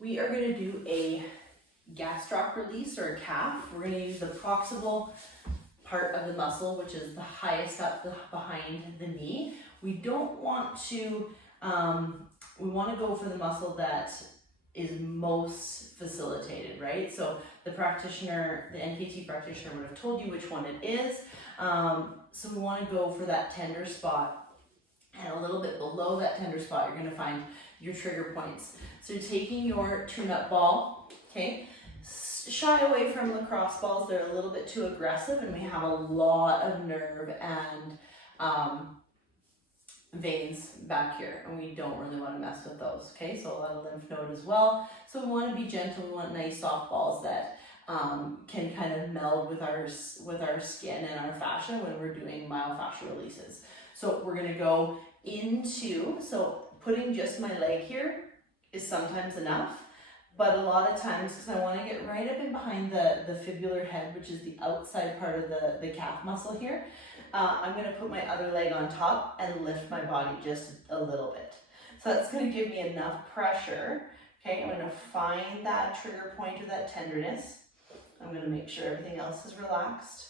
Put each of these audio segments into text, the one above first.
we are going to do a gastroc release or a calf. We're going to use the proximal part of the muscle, which is the highest up behind the knee. We don't want to, we want to go for the muscle that is most facilitated, right? So the practitioner, the NKT practitioner would have told you which one it is. So we want to go for that tender spot, and a little bit below that tender spot, you're going to find your trigger points. So taking your tune-up ball, okay, shy away from lacrosse balls. They're a little bit too aggressive, and we have a lot of nerve and veins back here, and we don't really want to mess with those, okay? So a lot of lymph node as well. So we want to be gentle. We want nice soft balls that can kind of meld with our skin and our fascia when we're doing myofascial releases. So we're going to go into, so putting just my leg here is sometimes enough, but a lot of times, because I want to get right up in behind the fibular head, which is the outside part of the calf muscle here, I'm going to put my other leg on top and lift my body just a little bit. So that's going to give me enough pressure. Okay, I'm going to find that trigger point or that tenderness. I'm going to make sure everything else is relaxed.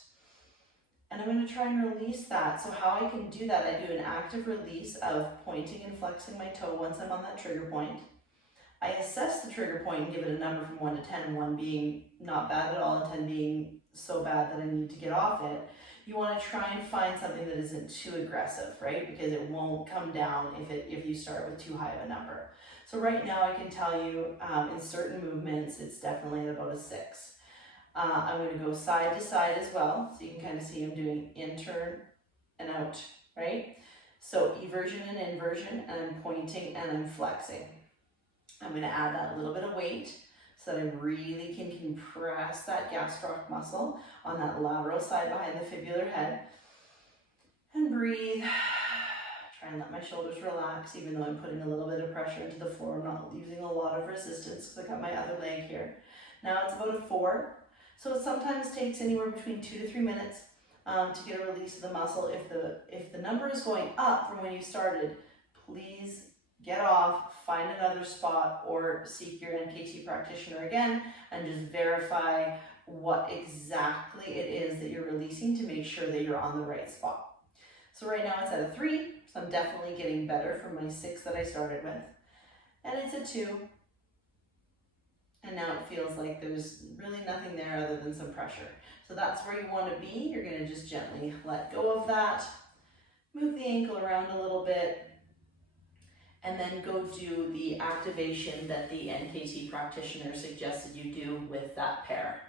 And I'm going to try and release that. So how I can do that, I do an active release of pointing and flexing my toe once I'm on that trigger point. I assess the trigger point and give it a number from 1 to 10, 1 being not bad at all and 10 being so bad that I need to get off it. You want to try and find something that isn't too aggressive, right? Because it won't come down if you start with too high of a number. So right now I can tell you in certain movements, it's definitely at about a 6. I'm going to go side to side as well. So you can kind of see I'm doing in turn and out, right? So eversion and inversion, and I'm pointing and I'm flexing. I'm going to add that little bit of weight so that I really can compress that gastroc muscle on that lateral side behind the fibular head. And breathe. Try and let my shoulders relax, even though I'm putting a little bit of pressure into the floor. I'm not using a lot of resistance because I got my other leg here. Now it's about a 4. So it sometimes takes anywhere between 2 to 3 minutes to get a release of the muscle. If the number is going up from when you started, please get off, find another spot, or seek your NKT practitioner again and just verify what exactly it is that you're releasing to make sure that you're on the right spot. So right now it's at a 3, so I'm definitely getting better from my 6 that I started with. And it's a 2. And now it feels like there's really nothing there other than some pressure. So that's where you want to be. You're going to just gently let go of that. Move the ankle around a little bit. And then go do the activation that the NKT practitioner suggested you do with that pair.